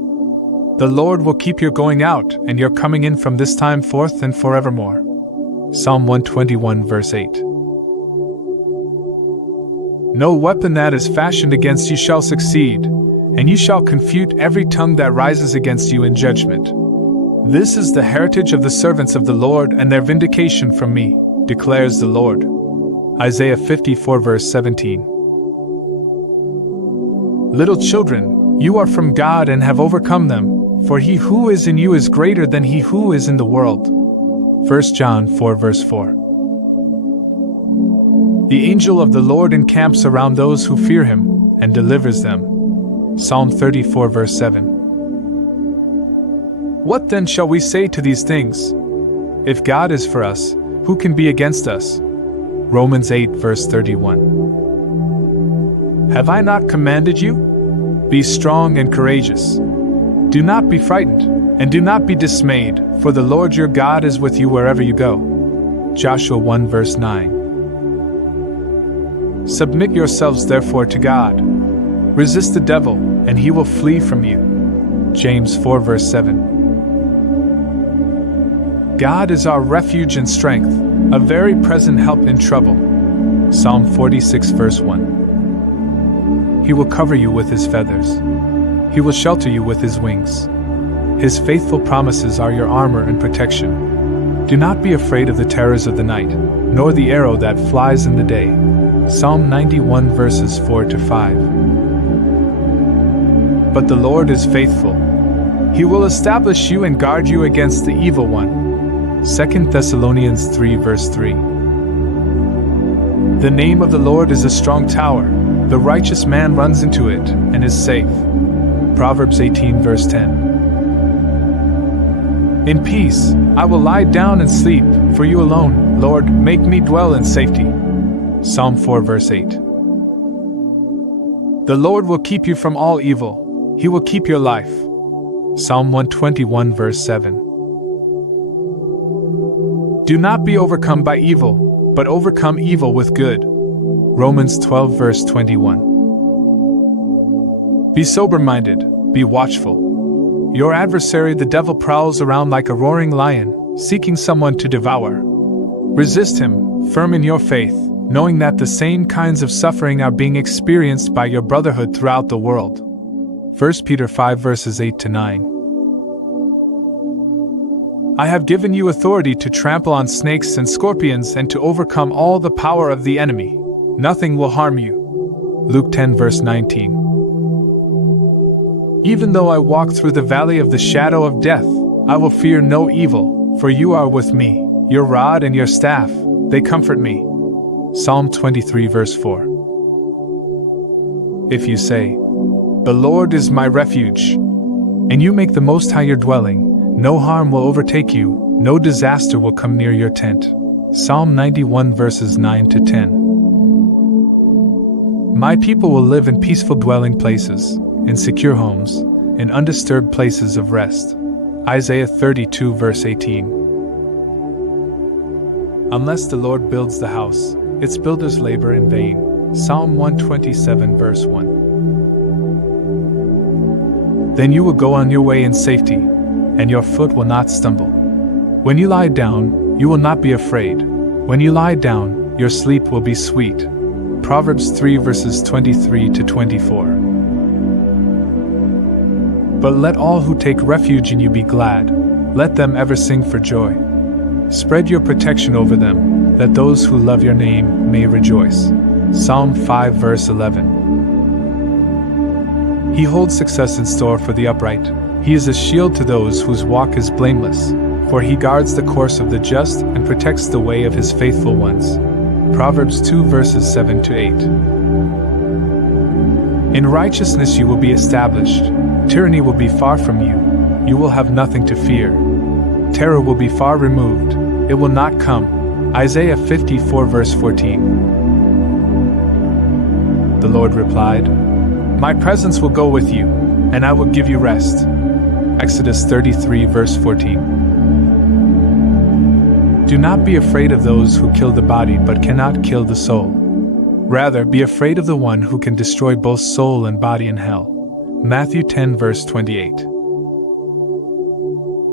The Lord will keep your going out and your coming in from this time forth and forevermore. Psalm 121 verse 8. No weapon that is fashioned against you shall succeed, and you shall confute every tongue that rises against you in judgment. This is the heritage of the servants of the Lord, and their vindication from me, declares the Lord. Isaiah 54 verse 17. Little children, you are from God and have overcome them, for he who is in you is greater than he who is in the world. 1 John 4 verse 4. The angel of the Lord encamps around those who fear him, and delivers them. Psalm 34 verse 7. What then shall we say to these things? If God is for us, who can be against us? Romans 8 verse 31. Have I not commanded you? Be strong and courageous. Do not be frightened, and do not be dismayed, for the Lord your God is with you wherever you go. Joshua 1 verse 9. Submit yourselves therefore to God. Resist the devil, and he will flee from you. James 4 verse 7. God is our refuge and strength, a very present help in trouble. Psalm 46 verse 1. He will cover you with his feathers. He will shelter you with his wings. His faithful promises are your armor and protection. Do not be afraid of the terrors of the night, nor the arrow that flies in the day. Psalm 91 verses 4 to 5. But the Lord is faithful. He will establish you and guard you against the evil one. 2 Thessalonians 3 verse 3. The name of the Lord is a strong tower. The righteous man runs into it and is safe. Proverbs 18 verse 10. In peace, I will lie down and sleep, for you alone, Lord, make me dwell in safety. Psalm 4 verse 8. The Lord will keep you from all evil. He will keep your life. Psalm 121 verse 7. Do not be overcome by evil, but overcome evil with good. Romans 12 verse 21. Be sober-minded, be watchful. Your adversary the devil prowls around like a roaring lion, seeking someone to devour. Resist him, firm in your faith, knowing that the same kinds of suffering are being experienced by your brotherhood throughout the world. 1 Peter 5 verses 8 to 9. I have given you authority to trample on snakes and scorpions and to overcome all the power of the enemy. Nothing will harm you. Luke 10 verse 19. Even though I walk through the valley of the shadow of death, I will fear no evil, for you are with me. Your rod and your staff, they comfort me. Psalm 23 verse 4. If you say, the Lord is my refuge, and you make the Most High your dwelling, no harm will overtake you, no disaster will come near your tent. Psalm 91 verses 9 to 10. My people will live in peaceful dwelling places, in secure homes, in undisturbed places of rest. Isaiah 32 verse 18. Unless the Lord builds the house, its builders labor in vain. Psalm 127 verse 1. Then you will go on your way in safety, and your foot will not stumble. When you lie down, you will not be afraid. When you lie down, your sleep will be sweet. Proverbs 3 verses 23 to 24. But let all who take refuge in you be glad. Let them ever sing for joy. Spread your protection over them, that those who love your name may rejoice. Psalm 5 verse 11. He holds success in store for the upright. He is a shield to those whose walk is blameless, for he guards the course of the just and protects the way of his faithful ones. Proverbs 2 verses 7 to 8. In righteousness you will be established. Tyranny will be far from you. You will have nothing to fear. Terror will be far removed. It will not come. Isaiah 54 verse 14. The Lord replied, my presence will go with you, and I will give you rest. Exodus 33 verse 14. Do not be afraid of those who kill the body but cannot kill the soul. Rather, be afraid of the one who can destroy both soul and body in hell. Matthew 10 verse 28.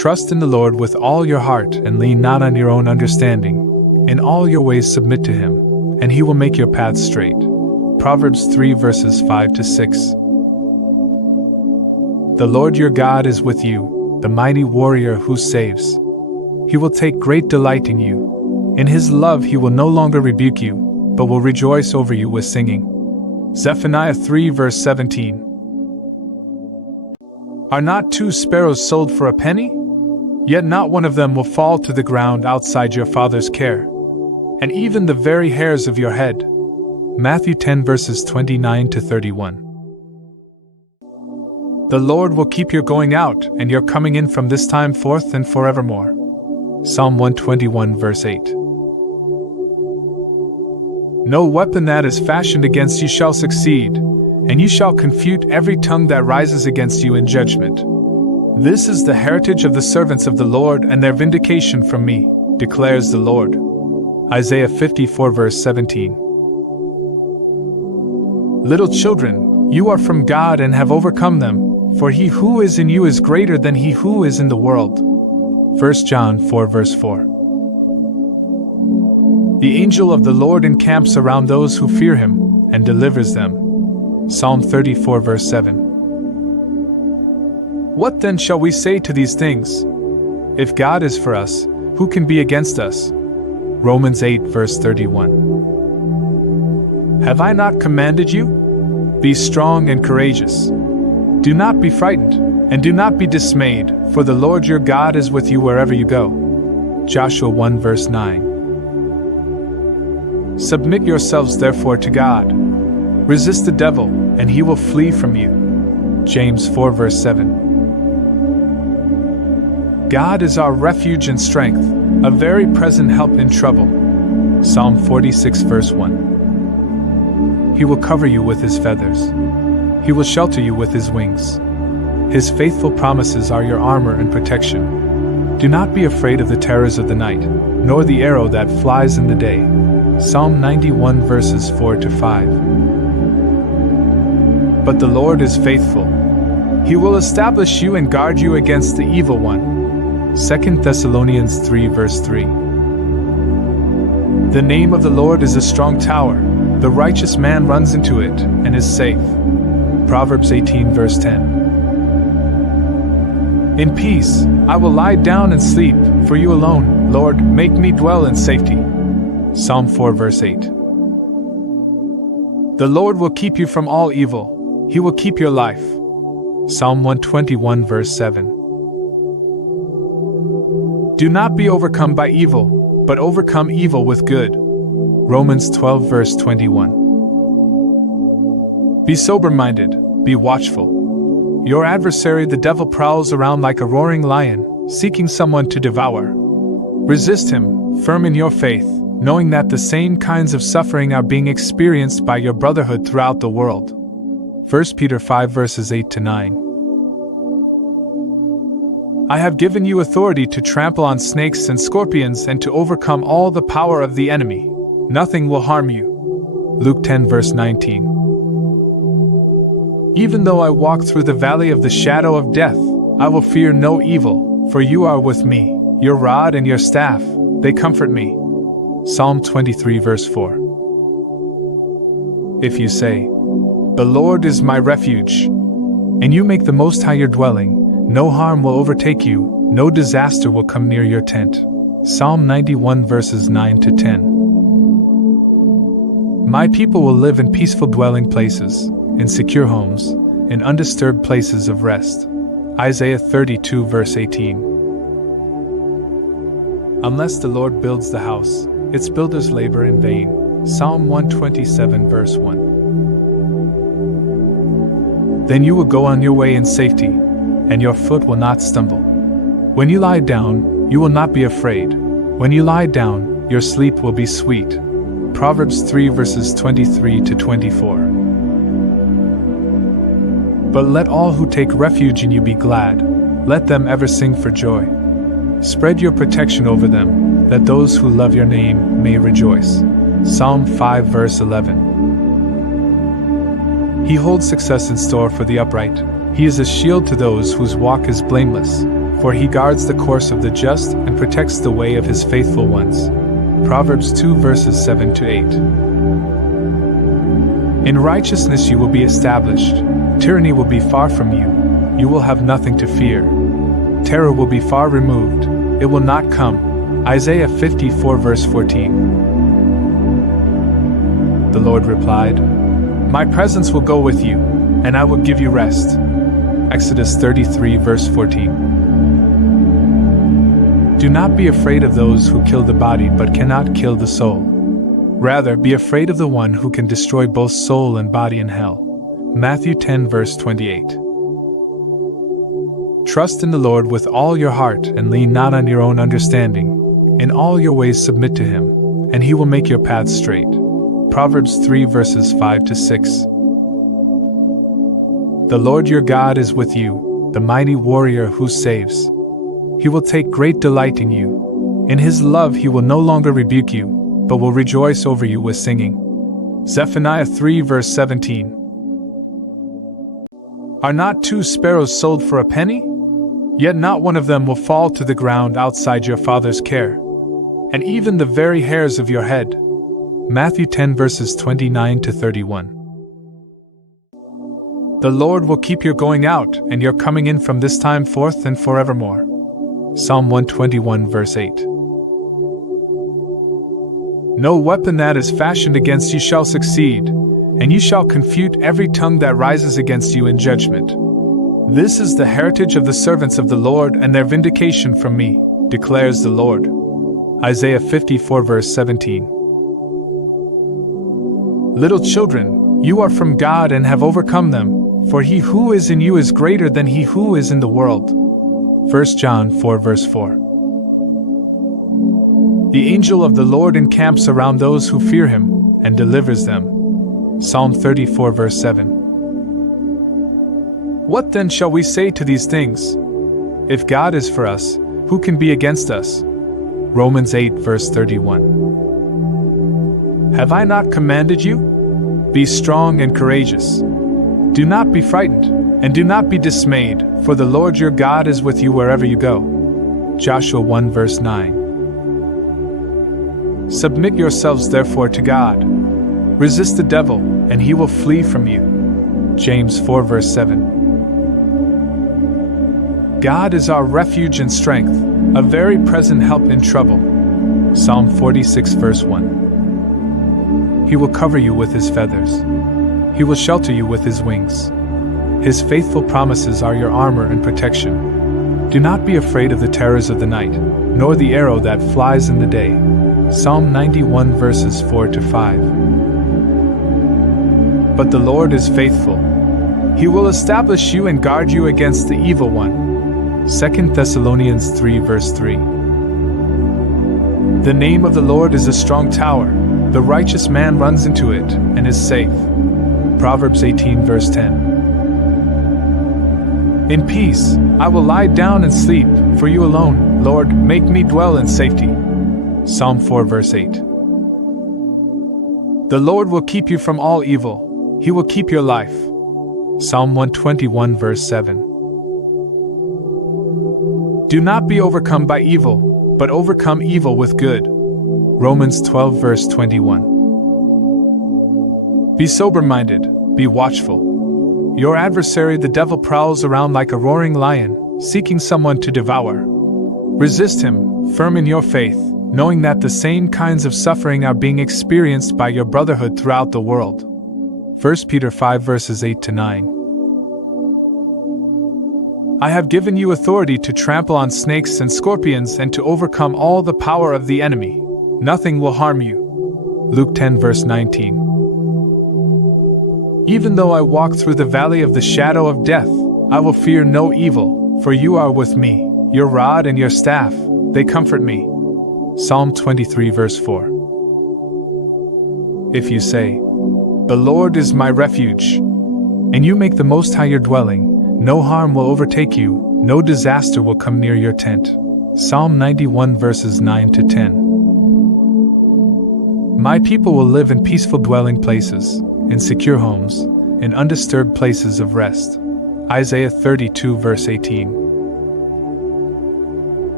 Trust in the Lord with all your heart and lean not on your own understanding. In all your ways submit to him, and he will make your paths straight. Proverbs 3 verses 5 to 6. The Lord your God is with you, the mighty warrior who saves. He will take great delight in you. In his love he will no longer rebuke you, but will rejoice over you with singing. Zephaniah 3 verse 17. Are not 2 sparrows sold for a penny? Yet not one of them will fall to the ground outside your Father's care. And even the very hairs of your head. Matthew 10 verses 29 to 31. The Lord will keep your going out and your coming in from this time forth and forevermore. Psalm 121 verse 8. No weapon that is fashioned against you shall succeed, and you shall confute every tongue that rises against you in judgment. This is the heritage of the servants of the Lord, and their vindication from me, declares the Lord. Isaiah 54 verse 17. Little children, you are from God and have overcome them, for he who is in you is greater than he who is in the world. 1 John 4 verse 4. The angel of the Lord encamps around those who fear him, and delivers them. Psalm 34 verse 7. What then shall we say to these things? If God is for us, who can be against us? Romans 8 verse 31. Have I not commanded you? Be strong and courageous. Do not be frightened, and do not be dismayed, for the Lord your God is with you wherever you go. Joshua 1 verse 9. Submit yourselves therefore to God. Resist the devil, and he will flee from you. James 4 verse 7. God is our refuge and strength, a very present help in trouble. Psalm 46 verse 1. He will cover you with his feathers. He will shelter you with his wings. His faithful promises are your armor and protection. Do not be afraid of the terrors of the night, nor the arrow that flies in the day. Psalm 91 verses 4 to 5. But the Lord is faithful. He will establish you and guard you against the evil one. 2 Thessalonians 3 verse 3. The name of the Lord is a strong tower. The righteous man runs into it and is safe. Proverbs 18 verse 10. In peace, I will lie down and sleep, for you alone, Lord, make me dwell in safety. Psalm 4 verse 8. The Lord will keep you from all evil. He will keep your life. Psalm 121 verse 7. Do not be overcome by evil, but overcome evil with good. Romans 12 verse 21. Be sober-minded, be watchful. Your adversary the devil prowls around like a roaring lion, seeking someone to devour. Resist him, firm in your faith, knowing that the same kinds of suffering are being experienced by your brotherhood throughout the world. 1 Peter 5 verses 8 to 9. I have given you authority to trample on snakes and scorpions and to overcome all the power of the enemy. Nothing will harm you. Luke 10 verse 19. Even though I walk through the valley of the shadow of death, I will fear no evil, for you are with me. Your rod and your staff, they comfort me. Psalm 23 verse 4. If you say, the Lord is my refuge, and you make the Most High your dwelling, no harm will overtake you, no disaster will come near your tent. Psalm 91 verses 9 to 10. My people will live in peaceful dwelling places, in secure homes, in undisturbed places of rest. Isaiah 32 verse 18. Unless the Lord builds the house, its builders labor in vain. Psalm 127 verse 1. Then you will go on your way in safety, and your foot will not stumble. When you lie down, you will not be afraid. When you lie down, your sleep will be sweet. Proverbs 3 verses 23 to 24. But let all who take refuge in you be glad. Let them ever sing for joy. Spread your protection over them, that those who love your name may rejoice. Psalm 5 verse 11. He holds success in store for the upright. He is a shield to those whose walk is blameless. for he guards the course of the just and protects the way of his faithful ones. Proverbs 2 verses 7 to 8. In righteousness you will be established. Tyranny will be far from you. You will have nothing to fear. Terror will be far removed. It will not come. Isaiah 54 verse 14. The Lord replied, My presence will go with you, and I will give you rest. Exodus 33 verse 14. Do not be afraid of those who kill the body but cannot kill the soul. Rather, be afraid of the one who can destroy both soul and body in hell. Matthew 10 verse 28. Trust in the Lord with all your heart and lean not on your own understanding. In all your ways submit to him, and he will make your paths straight. Proverbs 3 verses 5 to 6. The Lord your God is with you, the mighty warrior who saves. He will take great delight in you. In his love he will no longer rebuke you, but will rejoice over you with singing. Zephaniah 3 verse 17. Are not 2 sparrows sold for a penny? Yet not one of them will fall to the ground outside your Father's care. And even the very hairs of your head. Matthew 10 verses 29 to 31. The Lord will keep your going out and your coming in from this time forth and forevermore. Psalm 121 verse 8. No weapon that is fashioned against you shall succeed, and you shall confute every tongue that rises against you in judgment. This is the heritage of the servants of the Lord, and their vindication from me, declares the Lord. Isaiah 54 verse 17. Little children, you are from God and have overcome them, for he who is in you is greater than he who is in the world. 1 John 4 verse 4. The angel of the Lord encamps around those who fear him, and delivers them. Psalm 34 verse 7. What then shall we say to these things? If God is for us, who can be against us? Romans 8 verse 31. Have I not commanded you? Be strong and courageous. Do not be frightened, and do not be dismayed, for the Lord your God is with you wherever you go. Joshua 1 verse 9. Submit yourselves therefore to God. Resist the devil, and he will flee from you. James 4 verse 7. God is our refuge and strength, a very present help in trouble. Psalm 46 verse 1. He will cover you with his feathers. He will shelter you with his wings. His faithful promises are your armor and protection. Do not be afraid of the terrors of the night, nor the arrow that flies in the day. Psalm 91 verses 4 to 5. But the Lord is faithful. He will establish you and guard you against the evil one. 2 Thessalonians 3 verse 3. The name of the Lord is a strong tower. The righteous man runs into it and is safe. Proverbs 18 verse 10. In peace, I will lie down and sleep, for you alone, Lord, make me dwell in safety. Psalm 4 verse 8. The Lord will keep you from all evil. He will keep your life. Psalm 121 verse 7. Do not be overcome by evil, but overcome evil with good. Romans 12 verse 21. Be sober-minded, be watchful. Your adversary the devil prowls around like a roaring lion, seeking someone to devour. Resist him, firm in your faith, knowing that the same kinds of suffering are being experienced by your brotherhood throughout the world. 1 Peter 5 verses 8 to 9. I have given you authority to trample on snakes and scorpions and to overcome all the power of the enemy. Nothing will harm you. Luke 10 verse 19. Even though I walk through the valley of the shadow of death, I will fear no evil, for you are with me. Your rod and your staff, they comfort me. Psalm 23 verse 4. If you say, the Lord is my refuge, and you make the Most High your dwelling, no harm will overtake you, no disaster will come near your tent. Psalm 91 verses 9 to 10. My people will live in peaceful dwelling places, in secure homes, in undisturbed places of rest. Isaiah 32 verse 18.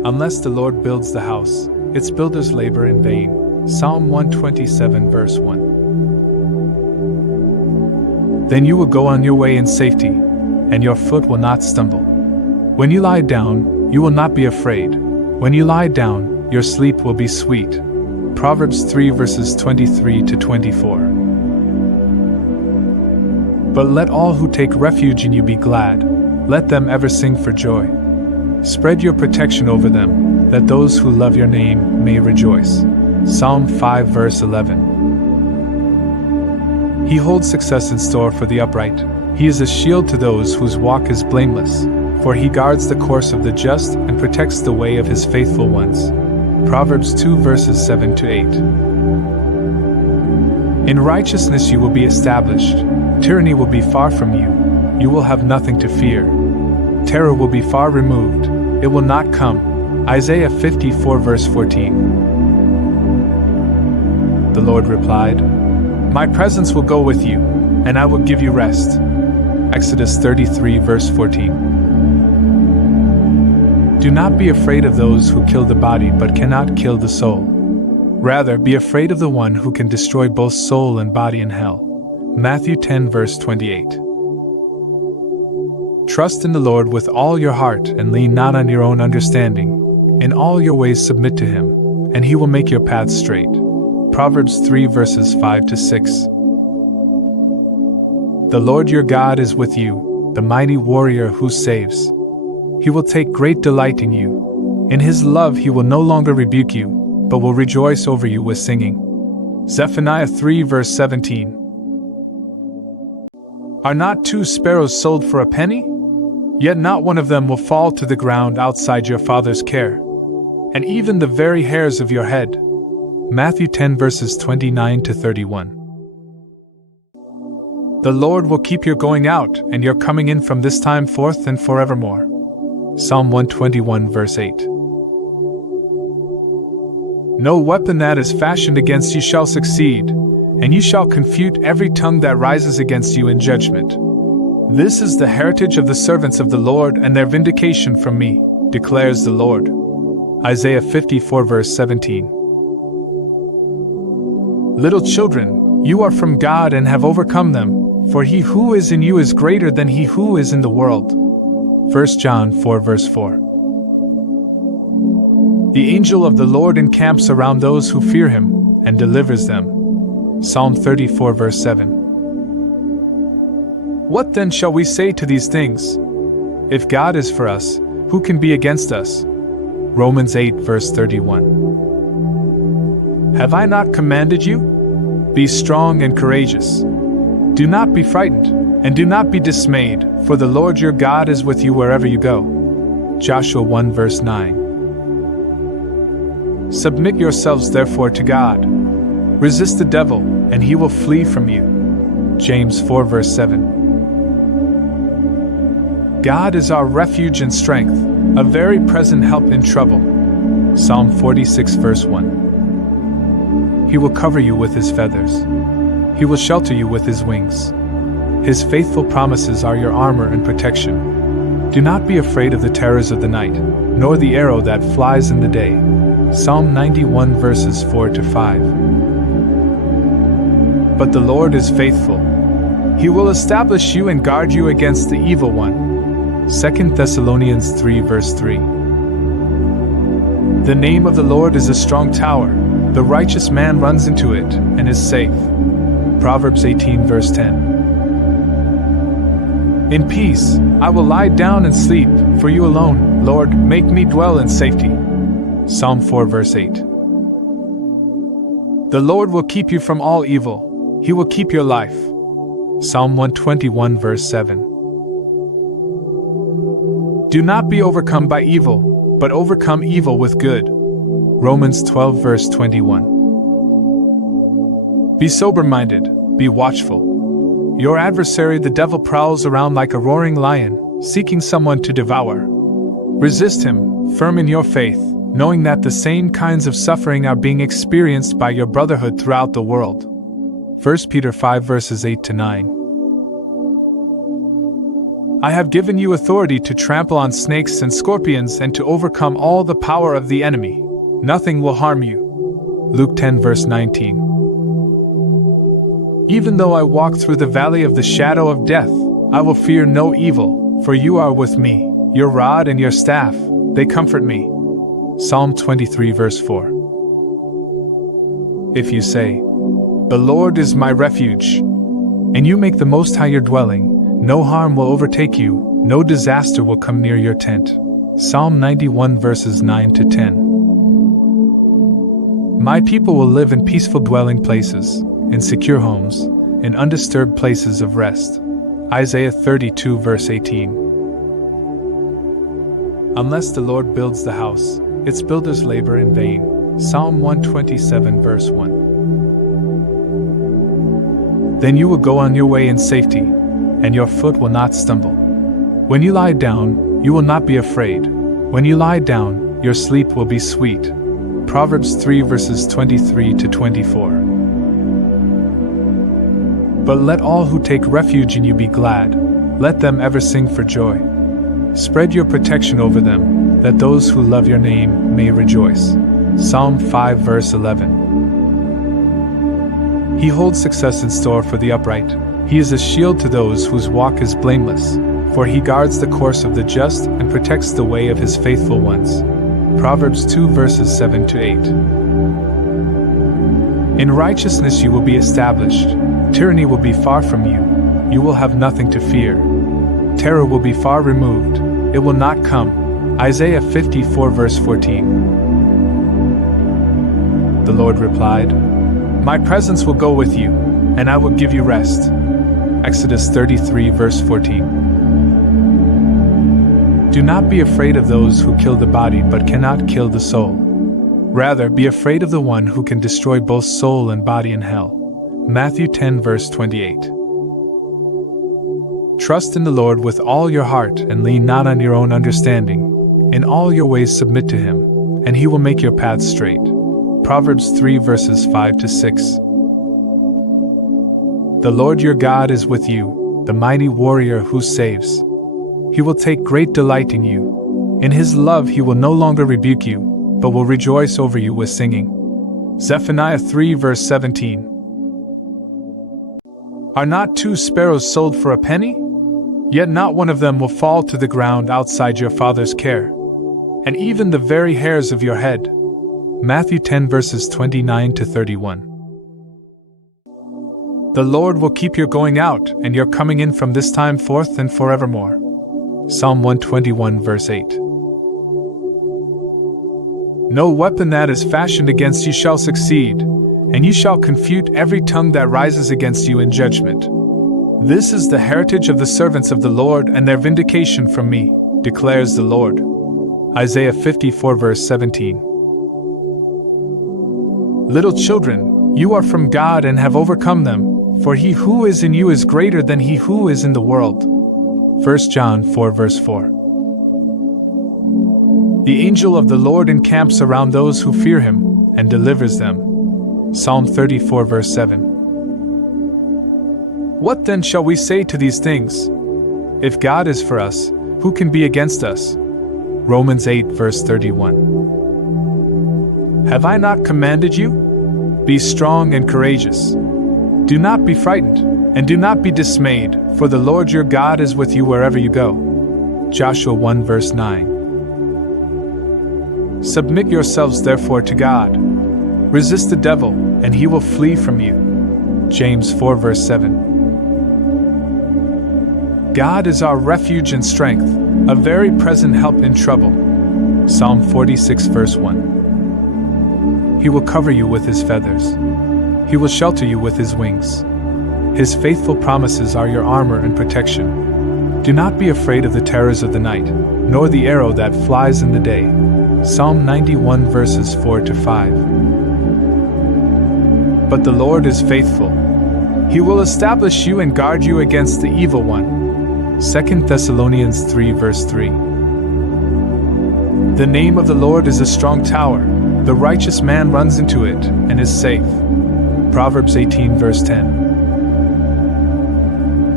Unless the Lord builds the house, its builders labor in vain. Psalm 127 verse 1. Then you will go on your way in safety, and your foot will not stumble. When you lie down, you will not be afraid. When you lie down, your sleep will be sweet. Proverbs 3 verses 23 to 24. But let all who take refuge in you be glad. Let them ever sing for joy. Spread your protection over them, that those who love your name may rejoice. Psalm 5 verse 11. He holds success in store for the upright. He is a shield to those whose walk is blameless, for he guards the course of the just and protects the way of his faithful ones. Proverbs 2 verses 7 to 8. In righteousness you will be established. Tyranny will be far from you. You will have nothing to fear. Terror will be far removed. It will not come. Isaiah 54 verse 14. The Lord replied, My presence will go with you, and I will give you rest. Exodus 33 verse 14. Do not be afraid of those who kill the body but cannot kill the soul. Rather, be afraid of the one who can destroy both soul and body in hell. Matthew 10 verse 28. Trust in the Lord with all your heart and lean not on your own understanding. In all your ways submit to him, and he will make your paths straight. Proverbs 3 verses 5 to 6. The Lord your God is with you, the mighty warrior who saves. He will take great delight in you. In his love he will no longer rebuke you, but will rejoice over you with singing. Zephaniah 3 verse 17. Are not 2 sparrows sold for a penny? Yet not one of them will fall to the ground outside your Father's care. And even the very hairs of your head. Matthew 10 verses 29 to 31. The Lord will keep your going out and your coming in from this time forth and forevermore. Psalm 121 verse 8. No weapon that is fashioned against you shall succeed, and you shall confute every tongue that rises against you in judgment. This is the heritage of the servants of the Lord and their vindication from me, declares the Lord. Isaiah 54 verse 17. Little children, you are from God and have overcome them, for he who is in you is greater than he who is in the world. 1 John 4 verse 4. The angel of the Lord encamps around those who fear him, and delivers them. Psalm 34 verse 7. What then shall we say to these things? If God is for us, who can be against us? Romans 8 verse 31. Have I not commanded you? Be strong and courageous. Do not be frightened, and do not be dismayed, for the Lord your God is with you wherever you go. Joshua 1 verse 9. Submit yourselves therefore to God. Resist the devil, and he will flee from you. James 4 verse 7. God is our refuge and strength, a very present help in trouble. Psalm 46 verse 1. He will cover you with his feathers. He will shelter you with his wings. His faithful promises are your armor and protection. Do not be afraid of the terrors of the night, nor the arrow that flies in the day. Psalm 91 verses 4 to 5. But the Lord is faithful. He will establish you and guard you against the evil one. 2 Thessalonians 3 verse 3. The name of the Lord is a strong tower. The righteous man runs into it and is safe. Proverbs 18 verse 10. In peace, I will lie down and sleep, for you alone, Lord, make me dwell in safety. Psalm 4 verse 8. The Lord will keep you from all evil. He will keep your life. Psalm 121 verse 7. Do not be overcome by evil, but overcome evil with good. Romans 12 verse 21. Be sober-minded, be watchful. Your adversary the devil prowls around like a roaring lion, seeking someone to devour. Resist him, firm in your faith, knowing that the same kinds of suffering are being experienced by your brotherhood throughout the world. 1 Peter 5 verses 8 to 9. I have given you authority to trample on snakes and scorpions and to overcome all the power of the enemy. Nothing will harm you. Luke 10 verse 19. Even though I walk through the valley of the shadow of death, I will fear no evil, for you are with me. Your rod and your staff, they comfort me. Psalm 23 verse 4. If you say, "The Lord is my refuge," and you make the Most High your dwelling, no harm will overtake you, no disaster will come near your tent. Psalm 91 verses 9 to 10. My people will live in peaceful dwelling places, in secure homes, in undisturbed places of rest. Isaiah 32 verse 18. Unless the Lord builds the house, its builders labor in vain. Psalm 127 verse 1. Then you will go on your way in safety, and your foot will not stumble. When you lie down, you will not be afraid. When you lie down, your sleep will be sweet. Proverbs 3 verses 23 to 24. But let all who take refuge in you be glad. Let them ever sing for joy. Spread your protection over them, that those who love your name may rejoice. Psalm 5 verse 11. He holds success in store for the upright. He is a shield to those whose walk is blameless, for he guards the course of the just and protects the way of his faithful ones. Proverbs 2 verses 7 to 8. In righteousness you will be established. Tyranny will be far from you. You will have nothing to fear. Terror will be far removed. It will not come. Isaiah 54 verse 14. The Lord replied, "My presence will go with you, and I will give you rest." Exodus 33 verse 14. Do not be afraid of those who kill the body but cannot kill the soul. Rather, be afraid of the one who can destroy both soul and body in hell. Matthew 10 verse 28. Trust in the Lord with all your heart and lean not on your own understanding. In all your ways submit to him, and he will make your paths straight. Proverbs 3 verses 5 to 6. The Lord your God is with you, the mighty warrior who saves. He will take great delight in you. In his love he will no longer rebuke you, but will rejoice over you with singing. Zephaniah 3 verse 17. Are not 2 sparrows sold for a penny? Yet not one of them will fall to the ground outside your Father's care. And even the very hairs of your head. Matthew 10 verses 29 to 31. The Lord will keep your going out and your coming in from this time forth and forevermore. Psalm 121 verse 8. No weapon that is fashioned against you shall succeed, and you shall confute every tongue that rises against you in judgment. This is the heritage of the servants of the Lord and their vindication from me, declares the Lord. Isaiah 54 verse 17. Little children, you are from God and have overcome them, for he who is in you is greater than he who is in the world. 1 John 4 verse 4. The angel of the Lord encamps around those who fear him, and delivers them. Psalm 34 verse 7. What then shall we say to these things? If God is for us, who can be against us? Romans 8 verse 31. Have I not commanded you? Be strong and courageous. Do not be frightened, and do not be dismayed, for the Lord your God is with you wherever you go. Joshua 1 verse 9. Submit yourselves therefore to God. Resist the devil, and he will flee from you. James 4 verse 7. God is our refuge and strength, a very present help in trouble. Psalm 46 verse 1. He will cover you with his feathers. He will shelter you with his wings. His faithful promises are your armor and protection. Do not be afraid of the terrors of the night, nor the arrow that flies in the day. Psalm 91 verses 4 to 5. But the Lord is faithful. He will establish you and guard you against the evil one. 2 Thessalonians 3 verse 3. The name of the Lord is a strong tower. The righteous man runs into it and is safe. Proverbs 18 verse 10.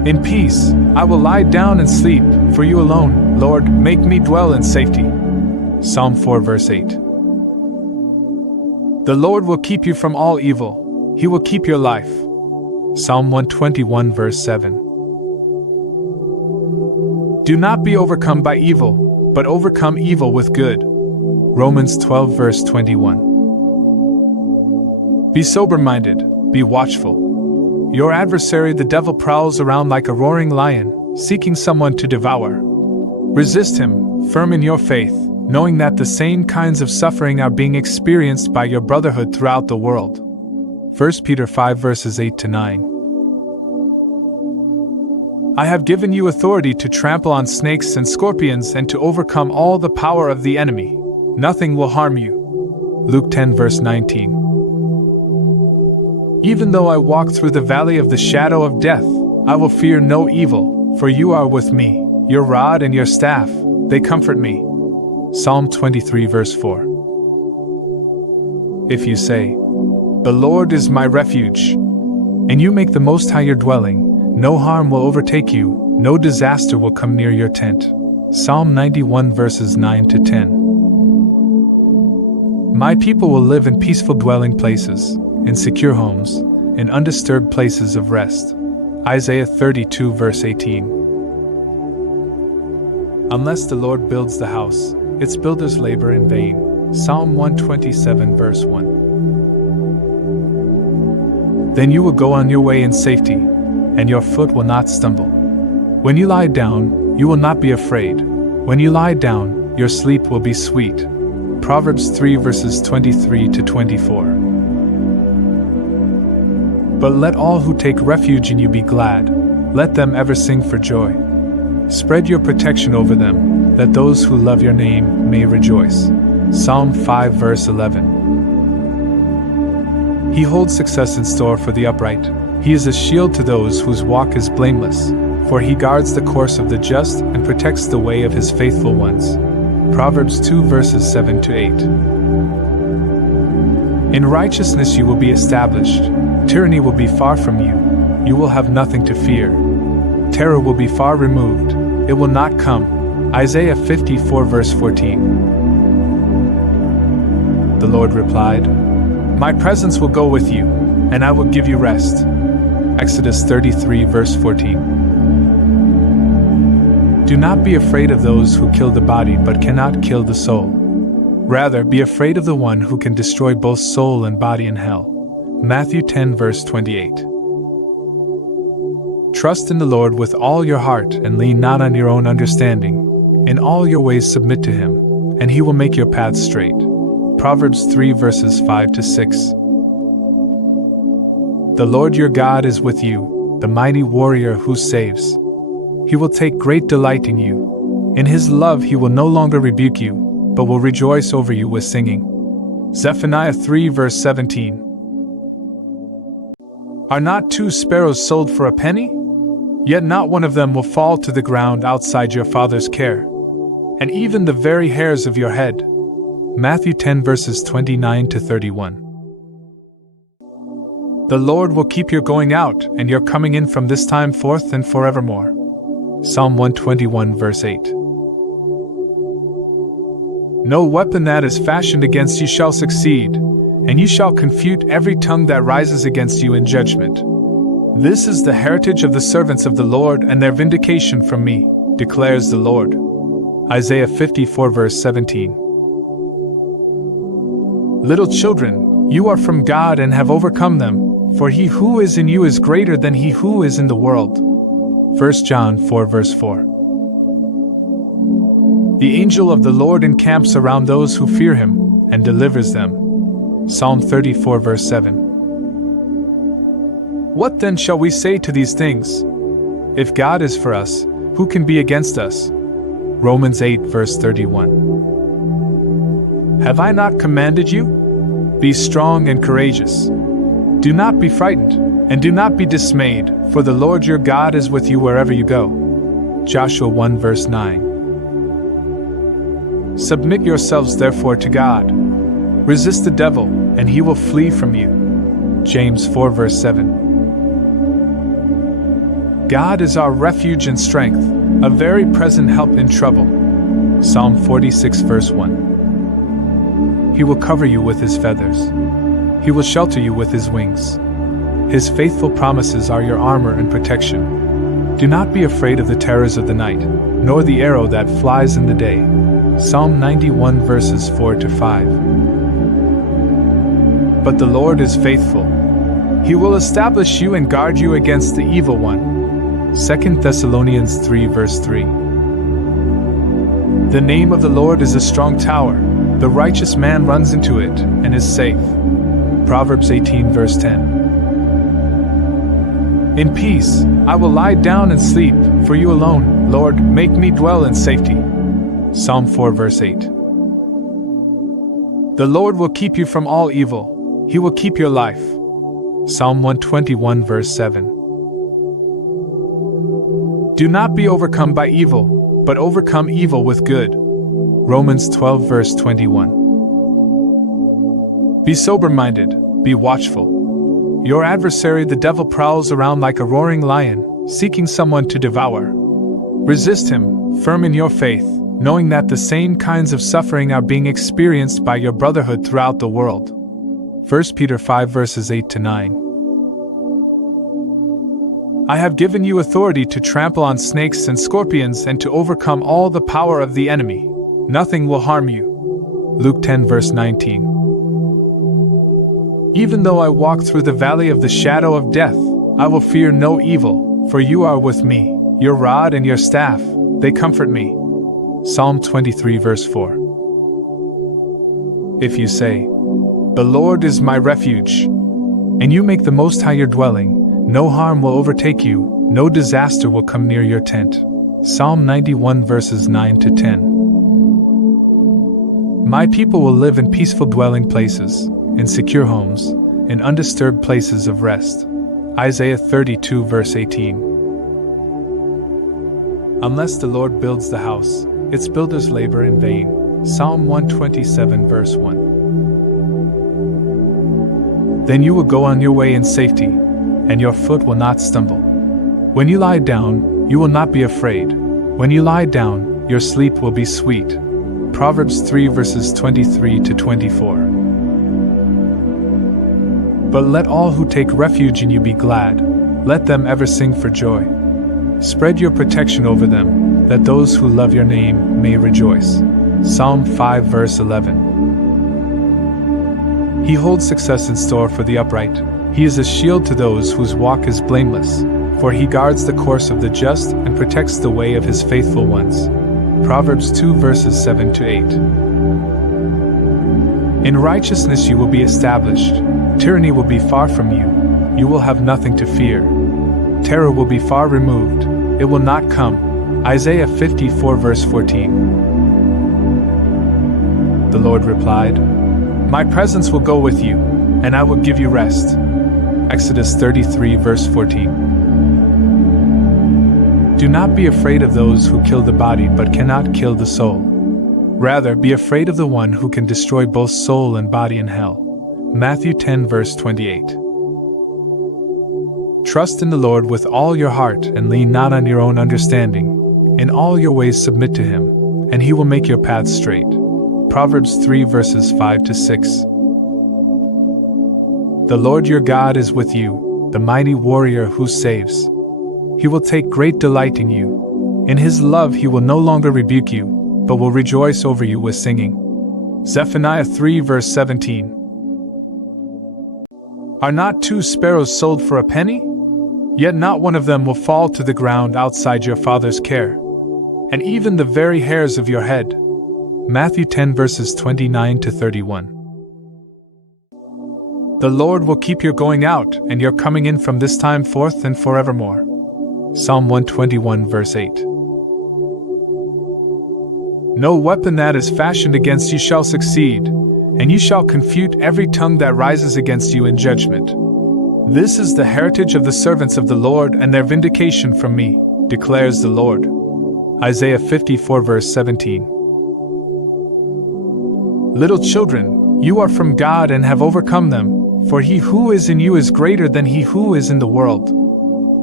In peace, I will lie down and sleep, for you alone, Lord, make me dwell in safety. Psalm 4 verse 8. The Lord will keep you from all evil. He will keep your life. Psalm 121 verse 7. Do not be overcome by evil, but overcome evil with good. Romans 12 verse 21. Be sober-minded, be watchful. Your adversary the devil prowls around like a roaring lion, seeking someone to devour. Resist him, firm in your faith, knowing that the same kinds of suffering are being experienced by your brotherhood throughout the world. 1 Peter 5 verses 8 to 9. I have given you authority to trample on snakes and scorpions and to overcome all the power of the enemy. Nothing will harm you. Luke 10 verse 19. Even though I walk through the valley of the shadow of death, I will fear no evil, for you are with me. Your rod and your staff, they comfort me. Psalm 23 verse 4. If you say, "The Lord is my refuge," and you make the Most High your dwelling, no harm will overtake you, no disaster will come near your tent. Psalm 91 verses 9 to 10. My people will live in peaceful dwelling places, in secure homes, in undisturbed places of rest. Isaiah 32 verse 18. Unless the Lord builds the house, its builders labor in vain. Psalm 127 verse 1. Then you will go on your way in safety, and your foot will not stumble. When you lie down, you will not be afraid. When you lie down, your sleep will be sweet. Proverbs 3 verses 23 to 24. But let all who take refuge in you be glad. Let them ever sing for joy. Spread your protection over them, that those who love your name may rejoice. Psalm 5 verse 11. He holds success in store for the upright. He is a shield to those whose walk is blameless, for he guards the course of the just and protects the way of his faithful ones. Proverbs 2 verses 7 to 8. In righteousness you will be established. Tyranny will be far from you. You will have nothing to fear. Terror will be far removed. It will not come. Isaiah 54 verse 14. The Lord replied, My presence will go with you, and I will give you rest. Exodus 33 verse 14. Do not be afraid of those who kill the body but cannot kill the soul. Rather, be afraid of the one who can destroy both soul and body in hell. Matthew 10 verse 28. Trust in the Lord with all your heart and lean not on your own understanding. In all your ways submit to him, and he will make your paths straight. Proverbs 3 verses 5 to 6. The Lord your God is with you, the mighty warrior who saves. He will take great delight in you. In his love he will no longer rebuke you, but will rejoice over you with singing. Zephaniah 3 verse 17. Are not 2 sparrows sold for a penny? Yet not one of them will fall to the ground outside your Father's care. And even the very hairs of your head. Matthew 10 verses 29 to 31. The Lord will keep your going out and your coming in from this time forth and forevermore. Psalm 121 verse 8. No weapon that is fashioned against you shall succeed, and you shall confute every tongue that rises against you in judgment. This is the heritage of the servants of the Lord and their vindication from me, declares the Lord. Isaiah 54 verse 17. Little children, you are from God and have overcome them, for he who is in you is greater than he who is in the world. 1 John 4 verse 4. The angel of the Lord encamps around those who fear him, and delivers them. Psalm 34 verse 7. What then shall we say to these things? If God is for us, who can be against us? Romans 8 verse 31. Have I not commanded you? Be strong and courageous. Do not be frightened, and do not be dismayed, for the Lord your God is with you wherever you go. Joshua 1 verse 9. Submit yourselves therefore to God. Resist the devil, and he will flee from you. James 4 verse 7. God is our refuge and strength, a very present help in trouble. Psalm 46 verse 1. He will cover you with his feathers. He will shelter you with his wings. His faithful promises are your armor and protection. Do not be afraid of the terrors of the night, nor the arrow that flies in the day. Psalm 91 verses 4 to 5. But the Lord is faithful. He will establish you and guard you against the evil one. 2 Thessalonians 3 verse 3. The name of the Lord is a strong tower. The righteous man runs into it and is safe. Proverbs 18 verse 10. In peace, I will lie down and sleep, for you alone, Lord, make me dwell in safety. Psalm 4 verse 8. The Lord will keep you from all evil. He will keep your life. Psalm 121 verse 7. Do not be overcome by evil, but overcome evil with good. Romans 12 verse 21. Be sober-minded, be watchful. Your adversary the devil prowls around like a roaring lion, seeking someone to devour. Resist him, firm in your faith, knowing that the same kinds of suffering are being experienced by your brotherhood throughout the world. 1 Peter 5 verses 8 to 9. I have given you authority to trample on snakes and scorpions and to overcome all the power of the enemy. Nothing will harm you. Luke 10 verse 19. Even though I walk through the valley of the shadow of death, I will fear no evil, for you are with me. Your rod and your staff, they comfort me. Psalm 23 verse 4. If you say, "The Lord is my refuge," and you make the Most High your dwelling, no harm will overtake you, no disaster will come near your tent. Psalm 91 verses 9 to 10. My people will live in peaceful dwelling places, in secure homes, in undisturbed places of rest. Isaiah 32 verse 18. Unless the Lord builds the house, its builders labor in vain. Psalm 127 verse 1. Then you will go on your way in safety, and your foot will not stumble. When you lie down, you will not be afraid. When you lie down, your sleep will be sweet. Proverbs 3 verses 23 to 24. But let all who take refuge in you be glad. Let them ever sing for joy. Spread your protection over them, that those who love your name may rejoice. Psalm 5 verse 11. He holds success in store for the upright. He is a shield to those whose walk is blameless, for he guards the course of the just and protects the way of his faithful ones. Proverbs 2 verses 7 to 8. In righteousness you will be established. Tyranny will be far from you. You will have nothing to fear. Terror will be far removed. It will not come. Isaiah 54 verse 14. The Lord replied, My presence will go with you, and I will give you rest. Exodus 33 verse 14. Do not be afraid of those who kill the body but cannot kill the soul. Rather, be afraid of the one who can destroy both soul and body in hell. Matthew 10 verse 28. Trust in the Lord with all your heart and lean not on your own understanding. In all your ways submit to him, and he will make your paths straight. Proverbs 3 verses 5 to 6. The Lord your God is with you, the mighty warrior who saves. He will take great delight in you. In his love he will no longer rebuke you, but will rejoice over you with singing. Zephaniah 3 verse 17. Are not 2 sparrows sold for a penny? Yet not one of them will fall to the ground outside your Father's care. And even the very hairs of your head. Matthew 10 verses 29 to 31. The Lord will keep your going out and your coming in from this time forth and forevermore. Psalm 121 verse 8. No weapon that is fashioned against you shall succeed, and you shall confute every tongue that rises against you in judgment. This is the heritage of the servants of the Lord and their vindication from me, declares the Lord. Isaiah 54 verse 17. Little children, you are from God and have overcome them, for he who is in you is greater than he who is in the world.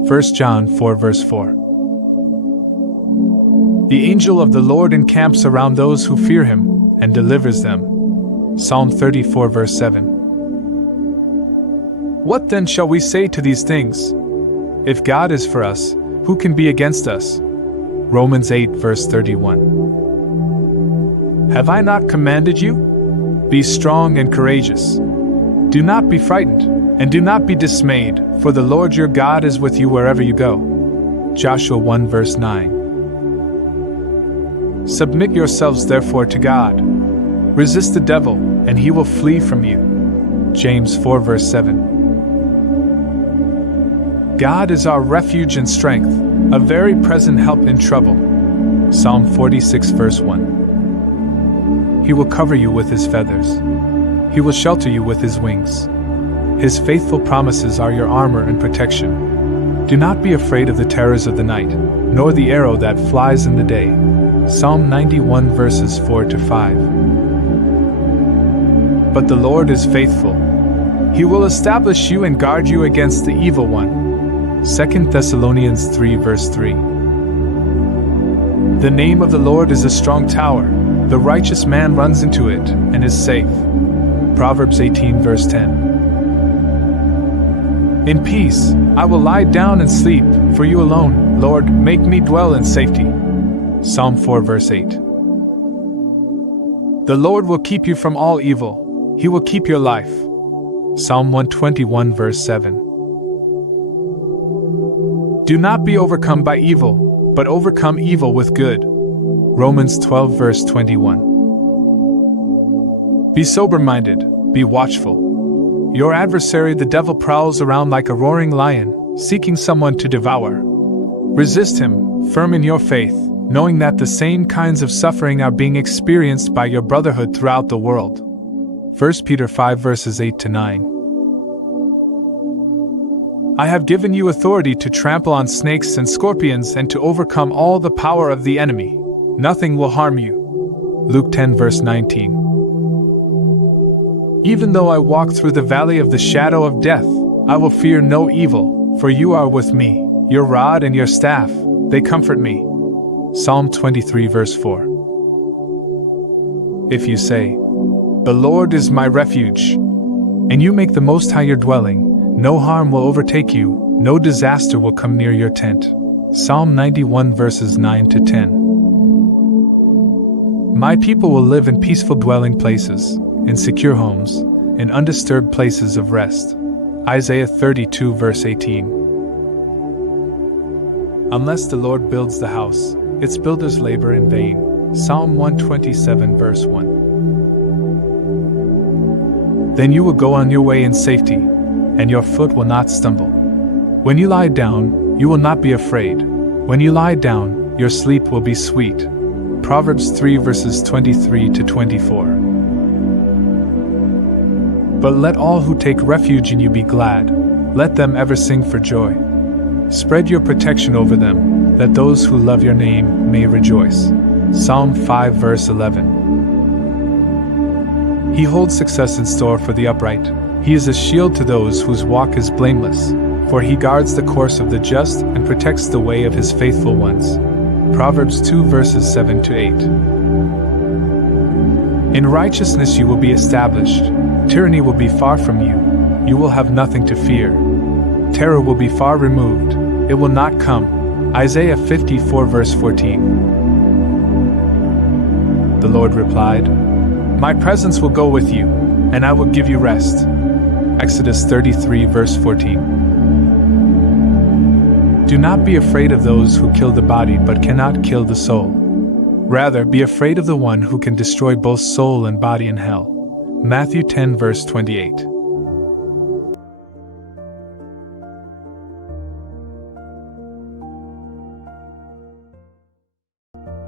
1 John 4 verse 4. The angel of the Lord encamps around those who fear him, and delivers them. Psalm 34 verse 7. What then shall we say to these things? If God is for us, who can be against us? Romans 8 verse 31. Have I not commanded you? Be strong and courageous. Do not be frightened, and do not be dismayed, for the Lord your God is with you wherever you go. Joshua 1 verse 9. Submit yourselves therefore to God. Resist the devil, and he will flee from you. James 4 verse 7. God is our refuge and strength, a very present help in trouble. Psalm 46 verse 1. He will cover you with his feathers. He will shelter you with his wings. His faithful promises are your armor and protection. Do not be afraid of the terrors of the night, nor the arrow that flies in the day. Psalm 91 verses 4 to 5. But the Lord is faithful. He will establish you and guard you against the evil one. 2 Thessalonians 3 verse 3. The name of the Lord is a strong tower. The righteous man runs into it and is safe. Proverbs 18 verse 10. In peace, I will lie down and sleep, for you alone, Lord, make me dwell in safety. Psalm 4 verse 8. The Lord will keep you from all evil. He will keep your life. Psalm 121 verse 7. Do not be overcome by evil, but overcome evil with good. Romans 12 verse 21. Be sober-minded, be watchful. Your adversary the devil prowls around like a roaring lion, seeking someone to devour. Resist him, firm in your faith, knowing that the same kinds of suffering are being experienced by your brotherhood throughout the world. 1 Peter 5 verses 8 to 9. I have given you authority to trample on snakes and scorpions and to overcome all the power of the enemy. Nothing will harm you. Luke 10 verse 19. Even though I walk through the valley of the shadow of death, I will fear no evil, for you are with me. Your rod and your staff, they comfort me. Psalm 23 verse 4. If you say, "The Lord is my refuge," and you make the Most High your dwelling, no harm will overtake you, no disaster will come near your tent. Psalm 91 verses 9 to 10. My people will live in peaceful dwelling places, in secure homes, in undisturbed places of rest. Isaiah 32 verse 18. Unless the Lord builds the house, its builders labor in vain. Psalm 127 verse 1. Then you will go on your way in safety, and your foot will not stumble. When you lie down, you will not be afraid. When you lie down, your sleep will be sweet. Proverbs 3 verses 23 to 24. But let all who take refuge in you be glad. Let them ever sing for joy. Spread your protection over them, that those who love your name may rejoice. Psalm 5 verse 11. He holds success in store for the upright. He is a shield to those whose walk is blameless, for he guards the course of the just and protects the way of his faithful ones. Proverbs 2 verses 7 to 8. In righteousness you will be established. Tyranny will be far from you. You will have nothing to fear. Terror will be far removed. It will not come. Isaiah 54 verse 14. The Lord replied, My presence will go with you, and I will give you rest. Exodus 33 verse 14. Do not be afraid of those who kill the body but cannot kill the soul. Rather, be afraid of the one who can destroy both soul and body in hell. Matthew 10 verse 28.